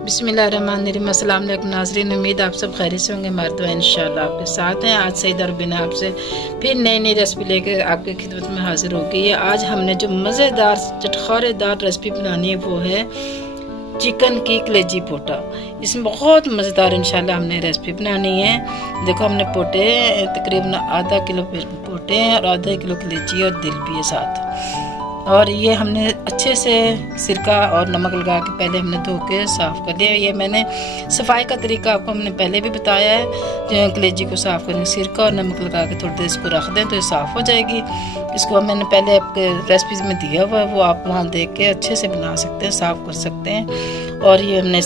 बिस्मिल्लाहिर्रहमानिर्रहीम। अस्सलाम वालेकुम नाज़रीन, उम्मीद आप सब खैरियत से होंगे। हमारे दुआ इंशाल्लाह आपके साथ हैं। आज सईदा रुबीना आपसे फिर नई नई रेसिपी लेकर आपकी खिदमत में हाजिर हो गई है। आज हमने जो मज़ेदार चटखारेदार रेसिपी बनानी है वो है चिकन की कलेजी पोटा। इसमें बहुत मज़ेदार इंशाल्लाह हमने रेसिपी बनानी है। देखो हमने पोटे तकरीबन आधा किलो पोटे हैं और आधा किलो कलेजी और दिल भी है साथ। और ये हमने अच्छे से सिरका और नमक लगा के पहले हमने धो के साफ़ कर लिया। ये मैंने सफाई का तरीका आपको हमने पहले भी बताया है। जो कलेजी को साफ़ करने सिरका और नमक लगा के थोड़ी देर इसको रख दें तो ये साफ़ हो जाएगी। इसको मैंने पहले आपके रेसिपीज़ में दिया हुआ है, वो आप वहाँ देख के अच्छे से बना सकते हैं, साफ़ कर सकते हैं। और ये हमने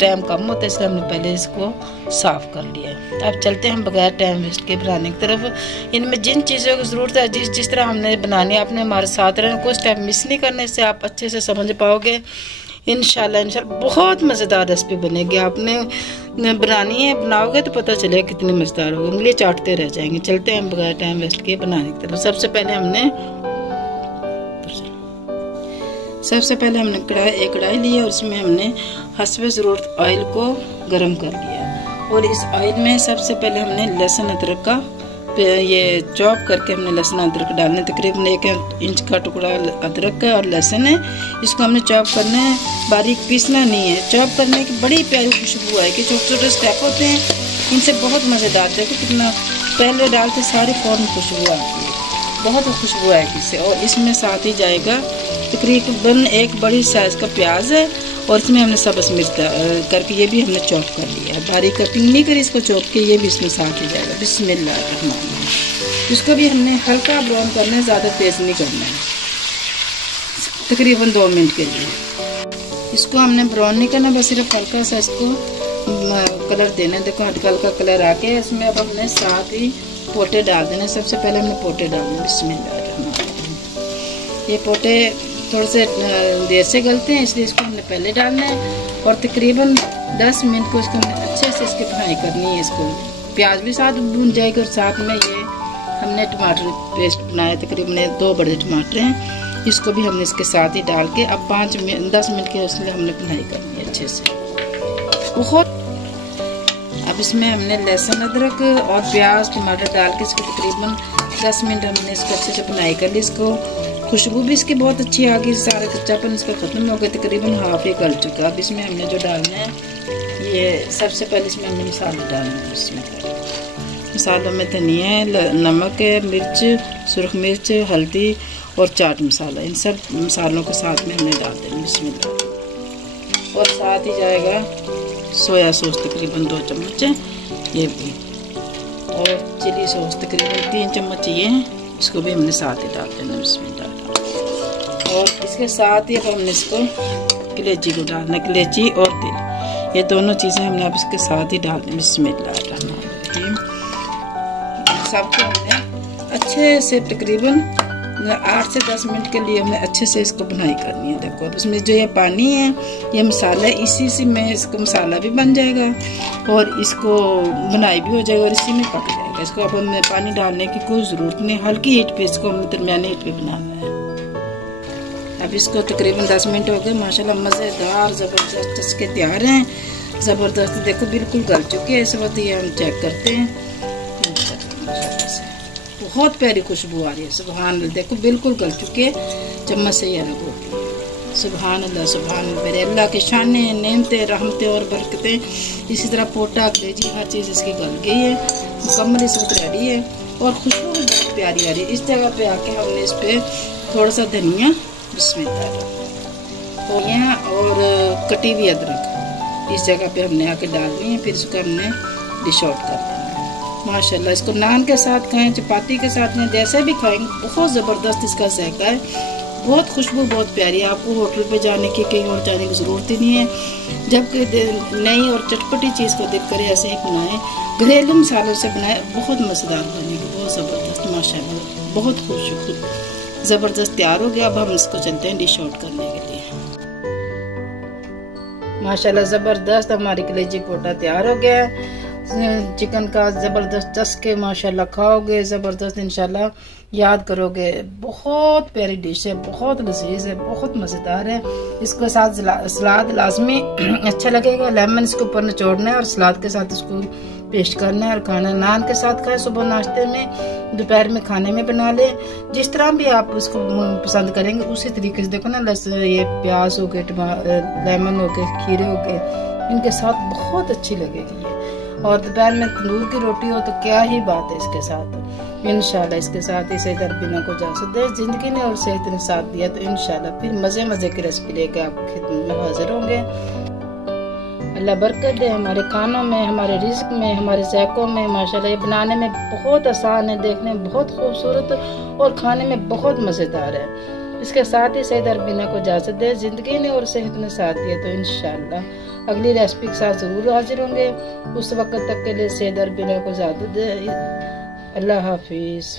टाइम कम होता है इसलिए हमने पहले इसको साफ़ कर लिया है। अब चलते हैं हम बगैर टाइम वेस्ट के बनाने की तरफ। इनमें जिन चीज़ों की ज़रूरत है जिस तरह हमने बनानी है आपने हमारे साथ रहना, कुछ टाइम मिस नहीं करने से आप अच्छे से समझ पाओगे। इंशाल्लाह बहुत मज़ेदार रेसिपी बनेगी। आपने बनानी है, बनाओगे तो पता चलेगा कितनी मज़ेदार होगी, उंगली चाटते रह जाएंगे। चलते हैं हम बगैर टाइम वेस्ट के बनाने की तरफ। सबसे पहले हमने एक कढ़ाई ली है और उसमें हमने हस्बे ज़रूरत ऑयल को गर्म कर लिया। और इस ऑयल में सबसे पहले हमने लहसुन अदरक का ये चॉप करके हमने लहसुन अदरक डालने, तकरीबन 1 इंच का टुकड़ा अदरक है और लहसुन है। इसको हमने चॉप करना है, बारीक पीसना नहीं है। चॉप करने की बड़ी प्यारी खुशबू आएगी। छोटे छोटे स्टेप होते हैं, इनसे बहुत मज़ेदार। देखो कितना पहले डालते सारी फौरन खुशबू आती है, बहुत खुशबू आएगी इससे। और इसमें साथ ही जाएगा तकरीबन 1 बड़ी साइज़ का प्याज है और इसमें हमने सब्ज़ मिर्च करके ये भी हमने चॉप कर लिया है। बारीक कटिंग नहीं करी इसको चॉप के, ये भी इसमें साथ ही जाएगा। बिस्मिल्लाह। इसको भी हमने हल्का ब्राउन करना है, ज़्यादा तेज़ नहीं करना है, तकरीबन 2 मिनट के लिए। इसको हमने ब्राउन नहीं करना, बस सिर्फ हल्का सा इसको कलर देना है। देखो हल्का हल्का कलर आके इसमें अब हमने साथ ही पोटे डाल देने। सबसे पहले हमने पोटे डालने। बिस्मिल्लाह। ये पोटे थोड़े से देर से गलते हैं इसलिए इसको हमने पहले डालना है। और तकरीबन 10 मिनट को इसको हमने अच्छे से इसकी भुनाई करनी है। इसको प्याज भी साथ भून जाएगी और साथ में ये हमने टमाटर पेस्ट बनाया, तकरीबन 2 बड़े टमाटर हैं, इसको भी हमने इसके साथ ही डाल के अब 10 मिनट के उसमें हमने भुनाई करनी है अच्छे से बहुत। अब इसमें हमने लहसुन अदरक और प्याज टमाटर डाल के इसको तकरीबन 10 मिनट हमने इसको अच्छे से भुनाई कर ली। इसको खुशबू भी इसकी बहुत अच्छी आ गई, सारा कच्चापन इसका ख़त्म हो गया, तकरीबन हाफ ही गल चुका। अब इसमें हमने जो डालना है ये सबसे पहले इसमें हमने मसाले डालने हैं। इसमें मसालों में धनिया है, नमक है, मिर्च, सुरख मिर्च, हल्दी और चाट मसाला। इन सब मसालों के साथ में हमने डाल देंगे। बिस्मिल्लाह। और साथ ही जाएगा सोया सॉस तकरीबन 2 चम्मच ये भी, और चिली सॉस तकरीबन 3 चम्मच ये हैं, इसको भी हमने साथ ही डाल देना। बिस्मिल्लाह। और इसके साथ ही अब हमने इसको कलेजी को डालना, कलेजी और दिल, ये दोनों चीज़ें हमने अब इसके साथ ही डाल दें। बिस्मिल्लाह। सबको हमने अच्छे से तकरीबन 8 से 10 मिनट के लिए हमने अच्छे से इसको भुनाई करनी है। देखो अब इसमें जो ये पानी है ये मसाला है, इसी में इसको मसाला भी बन जाएगा और इसको भुनाई भी हो जाएगी और इसी में पक जाएगा। इसको अब हमें पानी डालने की कोई ज़रूरत नहीं, हल्की हीट पे इसको हमें दरमियानी हीट पे बनाना है। अब इसको तकरीबन 10 मिनट हो गए। माशाल्लाह मज़ेदार ज़बरदस्त चस्के तैयार हैं, ज़बरदस्त। देखो बिल्कुल गल चुके हैं। इस वक्त ये हम चेक करते हैं, बहुत प्यारी खुशबू आ रही है। सुभान अल्लाह। देखो बिल्कुल गल चुके हैं, चम्मच से ये रगो। सुभान अल्लाह, सुभान अल्लाह। मेरे अल्लाह के शाने, नेमतें, रहमतें और बरकतें। इसी तरह पोटा कलेजी हर चीज़ इसकी गल गई है, मुकम्मल इस वक्त रेडी है और खुशबू भी बहुत प्यारी आ रही है। इस जगह पे आके हमने इस पर थोड़ा सा धनिया, बिस्मिल्लाह, और कटी हुई अदरक इस जगह पे हमने आके डालनी है। फिर इसको हमने डिश आउट कर देना है। माशाल्लाह। इसको नान के साथ खाएं, चपाती के साथ खाएं, जैसे भी खाएंगे बहुत ज़बरदस्त इसका जायका है, बहुत खुशबू बहुत प्यारी है। आपको होटल पे जाने की, कहीं और जाने की ज़रूरत ही नहीं है। जब नई और चटपटी चीज़ को दिल करे ऐसे ही बनाएं, घरेलू मसालों से बनाएं, बहुत मज़ेदार बनेगी, बहुत ज़बरदस्त। माशाल्लाह बहुत खुश ज़बरदस्त तैयार हो गया। अब हम इसको चलते हैं डिश आउट करने के लिए। माशाल्लाह ज़बरदस्त हमारी कलेजी पोटा तैयार हो गया है। चिकन का ज़बरदस्त चस्के माशाल्लाह खाओगे, ज़बरदस्त इंशाल्लाह याद करोगे। बहुत प्यारी डिश है, बहुत लजीज है, बहुत मज़ेदार है। इसके साथ सलाद लाजमी अच्छा लगेगा। लेमन इसके ऊपर निचोड़ना है और सलाद के साथ इसको पेस्ट करना है और खाना। नान के साथ खाए, सुबह नाश्ते में, दोपहर में खाने में बना ले। जिस तरह भी आप उसको पसंद करेंगे उसी तरीके से। देखो ना, ये प्याज हो गए, लेमन हो गए, खीरे हो गए, इनके साथ बहुत अच्छी लगेगी ये। और दोपहर में तंदूर की रोटी हो तो क्या ही बात है इसके साथ। इंशाल्लाह इसके साथ इसे दरबिना को इजाज़त दे। जिंदगी ने और सेहत ने साथ दिया तो इंशाल्लाह फिर मज़े मज़े की रेसिपी लेकर आपकी खिदमत में हाजिर होंगे। अल्लाह बरकत दे हमारे खानों में, हमारे रिज़्क में, हमारे ज़ायक़ों में। माशाल्लाह ये बनाने में बहुत आसान है, देखने में बहुत खूबसूरत और खाने में बहुत मज़ेदार है। इसके साथ ही सईद अरबीना को इजाज़त दे। ज़िंदगी ने और सेहत ने साथ दिया तो इंशाल्लाह अगली रेसिपी के साथ ज़रूर हाजिर होंगे। उस वक्त तक के लिए सईद अरबीना को इजाज़त दे। अल्लाह हाफिज़।